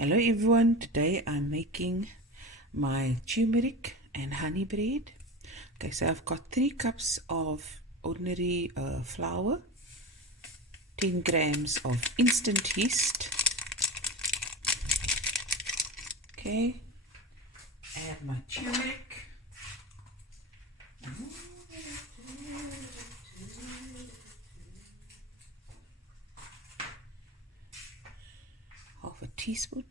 Hello everyone, today I'm making my turmeric and honey bread. Okay, so I've got 3 cups of ordinary flour, 10 grams of instant yeast. Okay, add my turmeric. Half a teaspoon.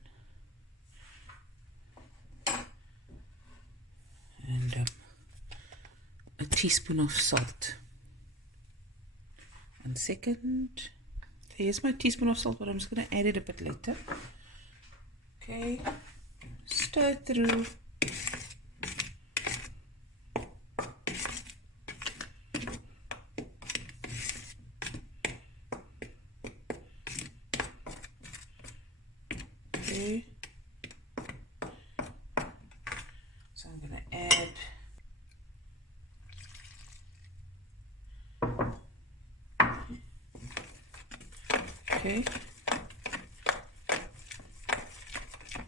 And a teaspoon of salt. 1 second. Here's my teaspoon of salt, but I'm just going to add it a bit later. Okay, stir through. Okay, so I'm going to add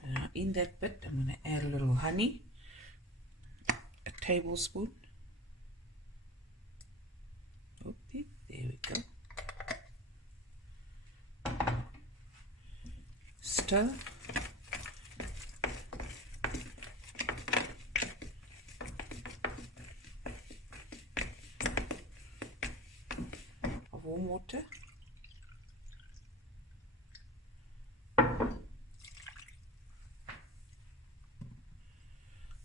now in that bit I'm going to add a little honey, a tablespoon. Okay, there we go. Stir. Of warm water.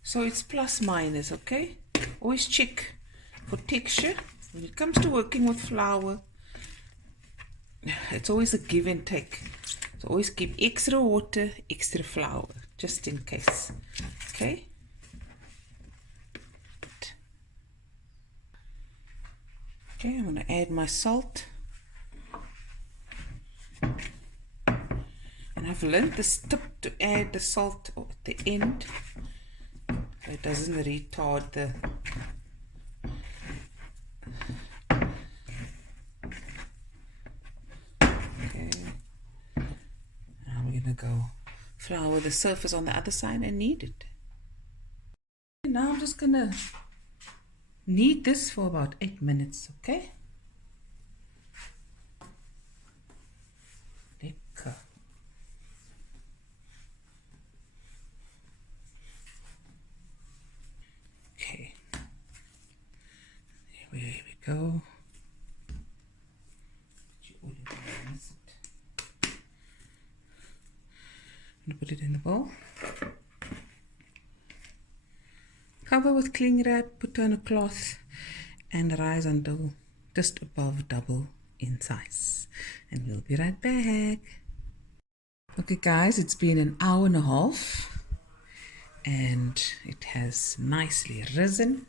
So it's plus minus, okay? Always check for texture. When it comes to working with flour, it's always a give and take. So always keep extra water, extra flour, just in case. Okay? Okay, I'm going to add my salt. And I've learned this tip to add the salt at the end, so it doesn't retard the okay. Now we're gonna go flour the surface on the other side and knead it. And now I'm just gonna knead this for about 8 minutes, okay? Lekker. Okay, there we go. I'm going to put it in the bowl. Cover with cling wrap, put on a cloth and rise until just above double in size. And we'll be right back. Okay guys, it's been an hour and a half and it has nicely risen.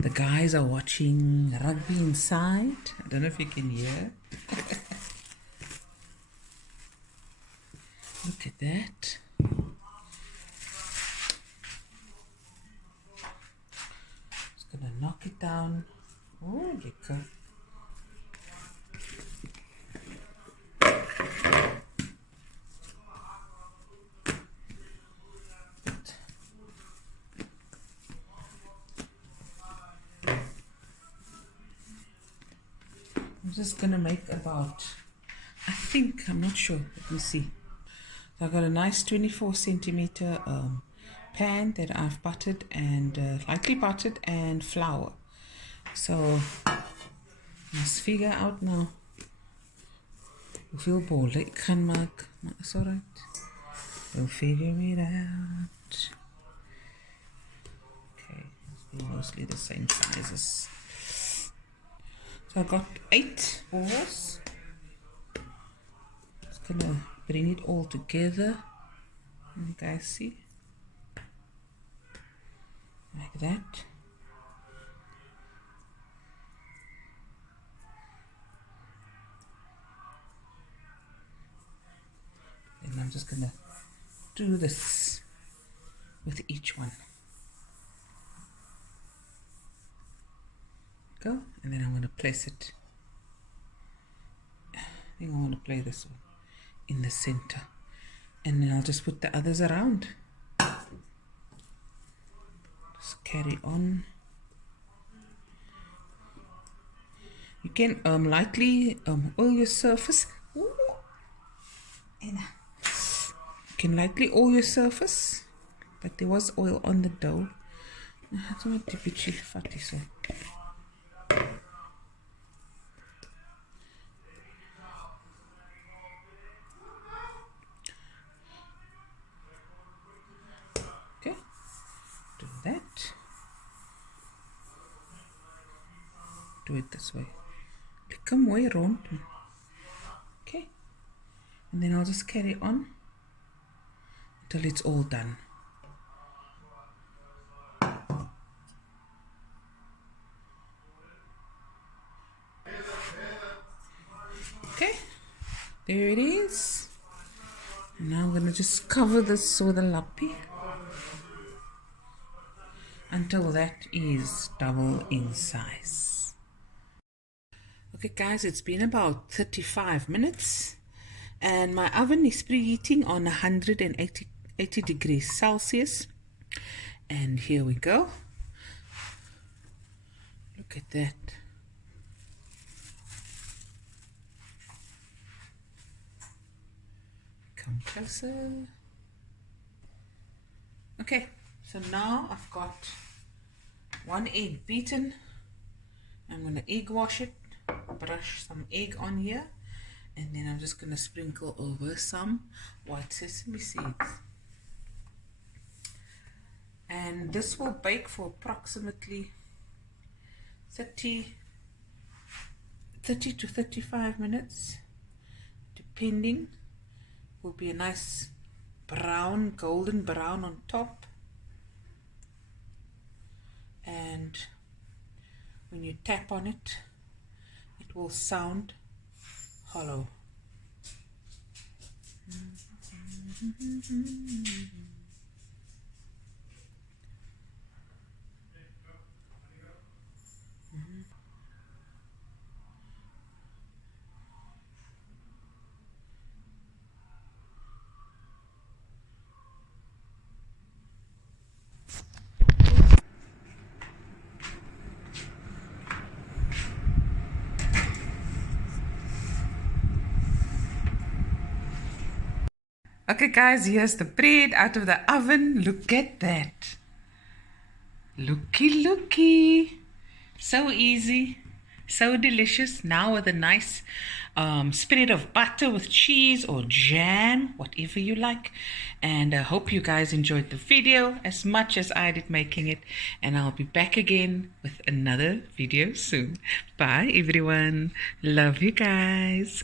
The guys are watching rugby inside. I don't know if you can hear. Look at that. Just gonna knock it down. Oh, lekker. I'm just gonna make about, I'm not sure, let me see. So I've got a nice 24 centimeter pan that I've buttered and lightly buttered and flour. So let's figure out now. Hoeveel bolle ek gaan maak, maar is alright. We'll figure it out. Okay, it's mostly the same sizes. So I got 8 balls. Just gonna bring it all together. You guys see? Like that. And I'm just gonna do this with each one. Go, and then I'm going to place it. I think I want to place this one in the center. And then I'll just put the others around. Just carry on. You can lightly oil your surface. Ooh. And you can lightly oil your surface, but there was oil on the dough. That's not a bit fatty, so. Okay, do that. Do it this way. Come way around. Okay, and then I'll just carry on until it's all done. Okay, there it is. And now I'm going to just cover this with a lappy until that is double in size. Okay guys, it's been about 35 minutes and my oven is preheating on 180 degrees Celsius. And here we go. Look at that. Come closer. Okay, so now I've got 1 egg beaten. I'm going to egg wash it, brush some egg on here, and then I'm just going to sprinkle over some white sesame seeds. And this will bake for approximately 30 to 35 minutes, depending. Will be a nice brown, golden brown on top, and when you tap on it, it will sound hollow. Okay guys, here's the bread out of the oven. Look at that. Looky. So easy, so delicious. Now with a nice spread of butter with cheese or jam, whatever you like. And I hope you guys enjoyed the video as much as I did making it. And I'll be back again with another video soon. Bye everyone. Love you guys.